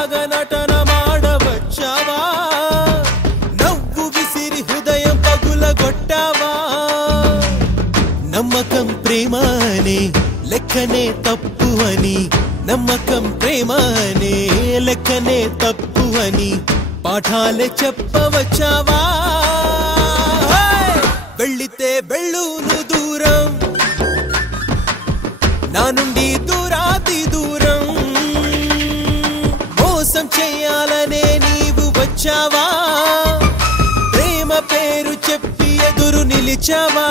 లాగా నటన మాడవచ్చావా నవ్వు విసిరి హృదయం పగులగొట్టావా నమ్మకం ప్రేమ అనే లెక్కనే తప్పు అని నమ్మకం ప్రేమ అనే లెక్కనే తప్పు అని పాఠాలే చెప్పవచ్చావా వెళ్ళితే వెళ్ళును దూరం నా నుండి దూరాతి దూరం మోసం చెయ్యాలనే నీవు వచ్చావా ప్రేమ పేరు చెప్పి ఎదురు నిలిచావా